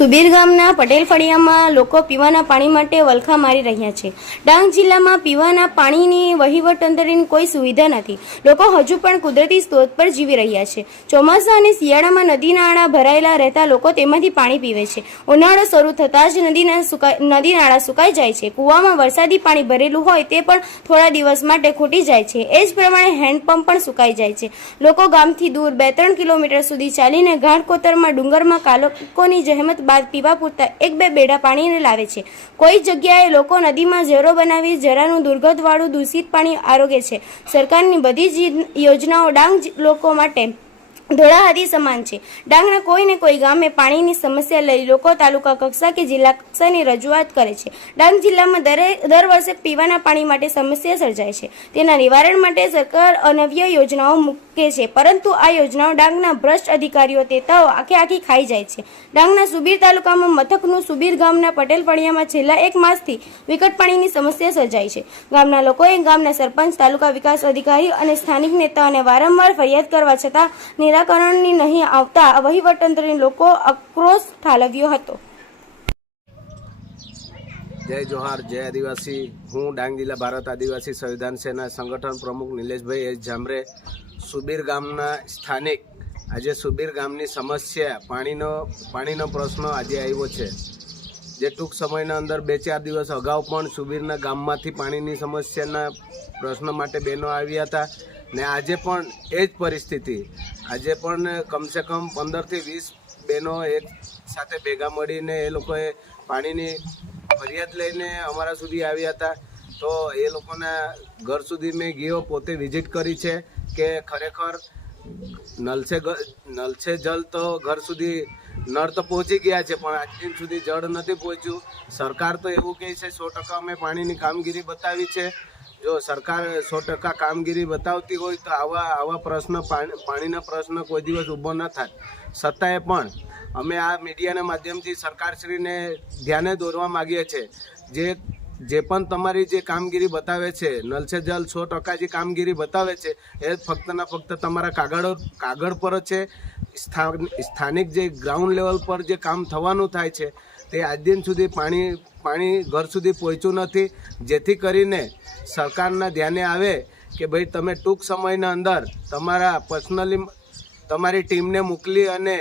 સુબીર ગામના પટેલ ફળિયામાં લોકો પીવાના પાણી માટે વલખા મારી રહ્યા છે। ડાંગ જિલ્લામાં પીવાના પાણીની વહીવટતંત્રની કોઈ સુવિધા નથી। લોકો હજુ પણ કુદરતી સ્ત્રોત પર જીવી રહ્યા છે। ચોમાસા અને શિયાળામાં નદી નાળા ભરાયેલા રહેતા લોકો તેમાંથી પાણી પીવે છે। ઉનાળો શરૂ થતાં જ નદી નાળા સુકાઈ જાય છે। કૂવામાં વરસાદી પાણી ભરેલું હોય તે પણ થોડા દિવસ માટે ખૂટી જાય છે। એ જ પ્રમાણે હેન્ડપંપ પણ સુકાઈ જાય છે। લોકો ગામથી દૂર 2-3 કિલોમીટર સુધી ચાલીને ઘાટ કોતરમાં ડુંગરમાં કાલોકોની જહેમત બાદ પીવા પૂરતા 1-2 બેડા પાણીને લાવે છે। કોઈ જગ્યાએ લોકો નદીમાં ઝેરો બનાવી ઝરાનું દુર્ગંધવાળું દૂષિત પાણી આરોગે છે। સરકારની બધી જ યોજનાઓ ડાંગ લોકો માટે ધોળા હાથી સમાન છે। ડાંગના કોઈ ને કોઈ ગામે પાણીની સમસ્યા લઈ લોકો તાલુકા કક્ષા કે જિલ્લા કક્ષાની રજૂઆત કરે છે। ડાંગ જિલ્લામાં દર વર્ષે પીવાના પાણી માટે સમસ્યા સર્જાય છે। તેના નિવારણ માટે સરકાર અનવ્ય યોજનાઓ મૂકે છે, પરંતુ આ યોજનાઓ ડાંગના ભ્રષ્ટ અધિકારીઓ તેતાઓ આખી ખાઈ જાય છે। ડાંગના સુબીર તાલુકામાં મથકનું સુબીર ગામના પટેલ ફળિયામાં છેલ્લા 1 માસથી વિકટ પાણીની સમસ્યા સર્જાઈ છે। ગામના લોકોએ ગામના સરપંચ, તાલુકા વિકાસ અધિકારી અને સ્થાનિક નેતાઓને વારંવાર ફરિયાદ કરવા છતાં નિરાકરણની નહીં આવતા વહીવટતંત્રના લોકો આક્રોશ ઠાલવ્યો હતો। जय जोहार, जय आदिवासी। हूँ डांग जिला भारत आदिवासी संविधान सेना संगठन प्रमुख निलेशभाई एस झामरे। सुबीर गामना स्थानिक आज सुबीर गामनी समस्या पाणीनो प्रश्न आज आव्यो छे, जे टूंक समयना अंदर 2-4 दिवस अगाऊ पण सुबीरना गाममांथी पाणीनी समस्याना प्रश्न माटे बहनों आव्या हता ने आजे पण ए ज परिस्थिति। आजे पण कम से कम 15 થી 20 बहनों एक साथे भेगा मळीने ए लोकोए पाणीनी फरियाद लईने अमारा सुधी आव्या हता। तो ए लोकोना घर सुधी में गयो, पोते विजिट करी छे के खरेखर नल से जल तो घर सुधी नळ तो पहुंची गया है, पण आज दिन सुधी जल नहीं पहुंच्यु। सरकार तो एवं कहे छे 100% अमे पाणीनी कामगीरी बतावी छे। जो सरकार 100% कामगीरी बतावती होय तो आवा प्रश्न पाणीना प्रश्न कोई दिवस ऊभो न थाय। छतांय पण अमे आ मीडियाना माध्यमथी सरकारश्रीने ध्याने दोरवा मागीए छे, जे पण तमारी जे कामगीरी बतावे छे, नल से जल 100% जे कामगीरी बतावे छे ए फक्त ना फक्त तमारा कागळ पर छे। स्थानिक जे ग्राउंड लेवल पर जे काम थवानुं थाय छे ते आज दिन सुधी पाणी घर सुधी पहोंच्युं नथी, जेथी करीने सरकारना ध्याने आवे के भाई तमे टूंक समयना अंदर तमारा पर्सनली तमारी टीमने मोकली अने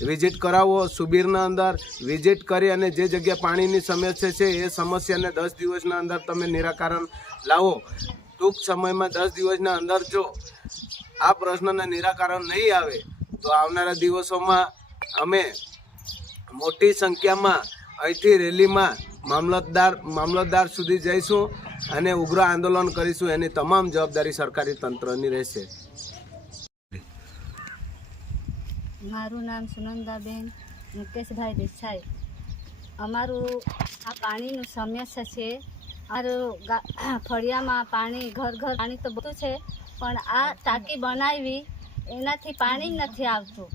विजिट करावो। सुबीरना अंदर विजिट करी अने जे जग्या पाणीनी समस्या छे ए समस्याने 10 दिवसना अंदर तमे निराकरण लावो। टूंक समयमां 10 दिवसना अंदर जो आ प्रश्नना निराकरण नहीं आवे तो आवनारा दिवसोमां अमे मोटी संख्यामां અહીંથી રેલીમાં મામલતદાર સુધી જઈશું અને ઉગ્ર આંદોલન કરીશું। એની તમામ જવાબદારી સરકારી તંત્રની રહેશે। મારું નામ સુનંદાબેન મુકેશભાઈ દેસાઈ। અમારું આ પાણીનું સમસ્યા છે। ફળિયામાં પાણી ઘર પાણી તો બધું છે, પણ આ ટાંકી બનાવી એનાથી પાણી નથી આવતું।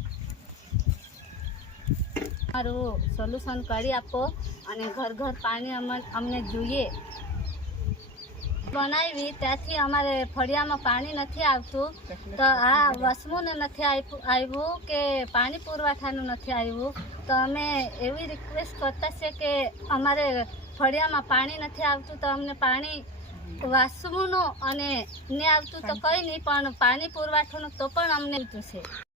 મારું સોલ્યુશન કરી આપો અને ઘર પાણી અમને જોઈએ। બનાવી ત્યાંથી અમારે ફળિયામાં પાણી નથી આવતું, તો આ વસમુને નથી આવ્યું કે પાણી પુરવઠાનું નથી આવ્યું, તો અમે એવી રિક્વેસ્ટ કરતા છે કે અમારે ફળિયામાં પાણી નથી આવતું તો અમને પાણી વાસમુનું અને ને આવતું તો કંઈ નહીં, પણ પાણી પુરવઠાનું તો પણ અમને આવતું છે।